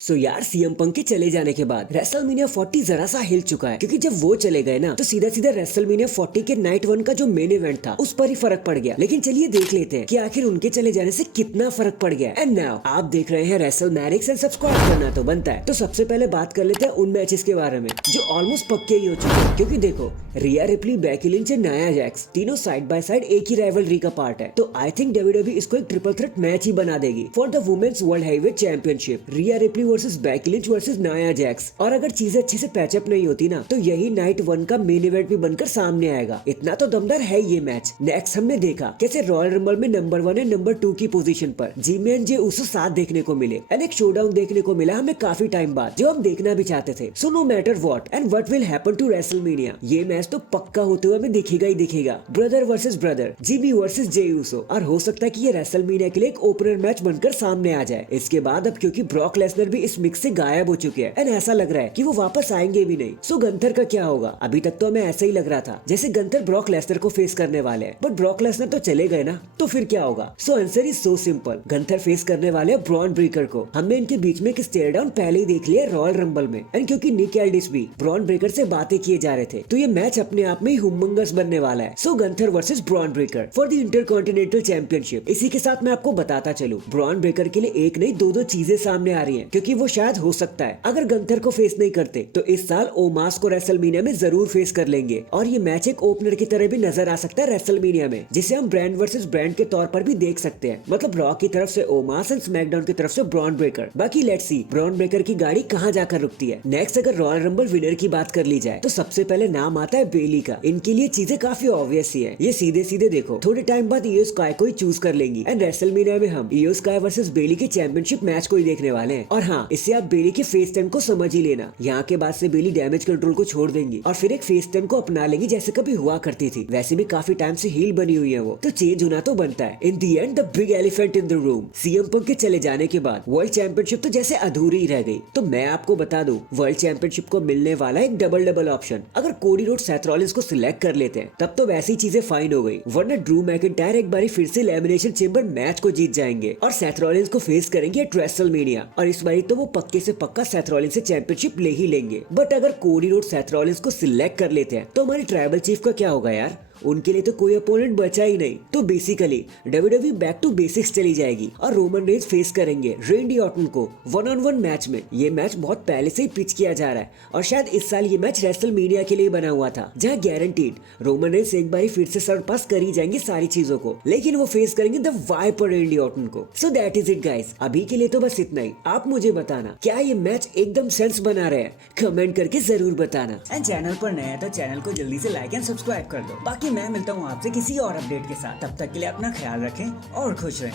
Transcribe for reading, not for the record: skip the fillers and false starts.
यार CM Punk के चले जाने के बाद रेसलमेनिया 40 जरा सा हिल चुका है, क्योंकि जब वो चले गए ना तो सीधा सीधा रेसलमेनिया 40 के नाइट 1 का जो मेन इवेंट था उस पर ही फर्क पड़ गया। लेकिन चलिए देख लेते हैं कि आखिर उनके चले जाने से कितना फर्क पड़ गया। एंड नाउ आप देख रहे हैं रेसलमैनिक्स एंड सब्सक्राइब करना तो बनता है। तो सबसे पहले बात कर लेते हैं उन मैचेस के बारे में जो ऑलमोस्ट पक्के ही हो चुके हैं, क्योंकि देखो रिया replay, Becky Lynch, Nia Jax तीनों साइड बाय साइड एक ही राइवलरी का पार्ट है। तो आई थिंक डब्ल्यूडब्ल्यूई इसको एक ट्रिपल थ्रेट मैच ही बना देगी for the women's world heavyweight championship. Rhea Ripley versus Becky Lynch versus Nia Jax. और अगर चीजें अच्छे से पैचअप नहीं होती ना तो यही नाइट 1 का मेन इवेंट भी बनकर सामने आएगा। इतना तो दमदार है ये मैच। नेक्स्ट हमने देखा कैसे रॉयल रंबल में नंबर 1 एंड नंबर 2 की पोजीशन पर जिमी एंड जे उसो साथ देखने को मिले एंड एक शोडाउन देखने को मिला हमें काफी टाइम बाद, जो हम देखना भी चाहते थे। So no matter what and what will happen to WrestleMania, ये मैच तो पक्का होते हुए हमें दिखेगा ही दिखेगा। Brother versus brother, Jimmy versus Jey Uso. और हो सकता है कि ये रेसलमेनिया के लिए एक ओपनर मैच बनकर सामने आ जाए। इसके बाद अब क्योंकि ब्रॉक लेसनर भी इस मिक्स से गायब हो चुके हैं एंड ऐसा लग रहा है कि वो वापस आएंगे भी नहीं। सो गंथर का क्या होगा? अभी तक तो हमें ऐसा ही लग रहा था जैसे गंथर ब्रॉक लेसनर को फेस करने वाले हैं, बट ब्रॉक लेसनर तो चले गए ना, तो फिर क्या होगा? So answer is so simple, Gunther face करने वाले हैं ब्रॉन ब्रेकर को। हमने इनके बीच में एक स्टेयर डाउन पहले ही देख लिया रॉयल रंबल में। एंड क्योंकि निक एल्डिस भी ब्रॉन ब्रेकर से बातें किए जा रहे थे तो ये मैच अपने आप में ही हुमंगस बनने वाला है। So Gunther versus Bron Breakker for the intercontinental championship. इसी के साथ मैं आपको बताता चलूं, ब्रॉन ब्रेकर के लिए एक नहीं दो चीजें सामने आ रही हैं, क्योंकि वो शायद हो सकता है अगर गंथर को फेस नहीं करते तो इस साल ओमास को रेसलमेनिया में जरूर फेस कर लेंगे। और ये मैच एक ओपनर की तरह भी नजर आ सकता है रेसलमेनिया में, जिसे हम ब्रांड वर्सेस ब्रांड के तौर पर भी देख सकते हैं। मतलब रॉ की तरफ से ओमास एंड स्मैकडाउन की तरफ से ब्रॉन ब्रेकर। बाकी लेट्स सी ब्रॉन ब्रेकर की गाड़ी कहां जाकर रुकती है। नेक्स्ट अगर रॉयल रंबल विनर की बात कर ली जाए तो सबसे पहले नाम आता है बेली का। इनके लिए चीजें काफी ऑब्वियस ही है, ये सीधे सीधे देखो थोड़े टाइम बाद इयो स्काई को ही चूज कर लेंगी एंड रेसलमेनिया में हम इयो स्काई वर्सेस बेली के चैंपियनशिप मैच को ही देखने वाले हैं। और हाँ, इससे आप बेली के फेस टर्न को समझ ही लेना। यहाँ के बाद से बेली डैमेज कंट्रोल को छोड़ देंगी और फिर एक फेस टर्न को अपना लेंगी जैसे कभी हुआ करती थी। वैसे भी काफी टाइम से हील बनी हुई है वो, तो चेंज होना तो बनता है। In the end the big elephant in the room, CM Punk के चले जाने के बाद वर्ल्ड चैंपियनशिप तो जैसे अधूरी ही रह गई। तो मैं आपको बता दूं, वर्ल्ड चैंपियनशिप को मिलने वाला एक डबल ऑप्शन। अगर कोडी रोड सेथ रॉलिंस को सिलेक्ट कर लेते हैं तब तो वैसी चीजें फाइन हो गई, वरना ड्रू मैकिंटायर एक बारी फिर से एलिमिनेशन चेंबर मैच को जीत जाएंगे और सेथ रॉलिंस को फेस करेंगे एट रेसलमेनिया। और इस बारी तो वो पक्के से पक्का सेथ रॉलिंस से चैंपियनशिप ले ही लेंगे। बट अगर कोडी रोड सेथ रॉलिंस को सिलेक्ट कर लेते हैं तो हमारी ट्राइबल चीफ का क्या होगा यार? उनके लिए तो कोई अपोनेंट बचा ही नहीं। तो basically WWE back to basics चली जाएगी और रोमन रेंज फेस करेंगे रेंडी ऑर्टन को 1-on-1 मैच में। ये मैच बहुत पहले से ही पिच किया जा रहा है और शायद इस साल ये मैच रेसलमेनिया के लिए बना हुआ था, जहां गारंटीड रोमन रेंज एक बार फिर से सरपास कर ही जाएंगे सारी चीजों को, लेकिन वो फेस करेंगे द वाइपर रेंडी ऑर्टन को। So that is it guys, अभी के लिए तो बस इतना ही। आप मुझे बताना क्या ये मैच एकदम सेंस बना रहे हैं? कमेंट करके जरूर बताना। एंड चैनल पर नया है तो चैनल को जल्दी से लाइक एंड सब्सक्राइब कर दो। बाकी मैं मिलता हूँ आपसे किसी और अपडेट के साथ। तब तक के लिए अपना ख्याल रखें और खुश रहें।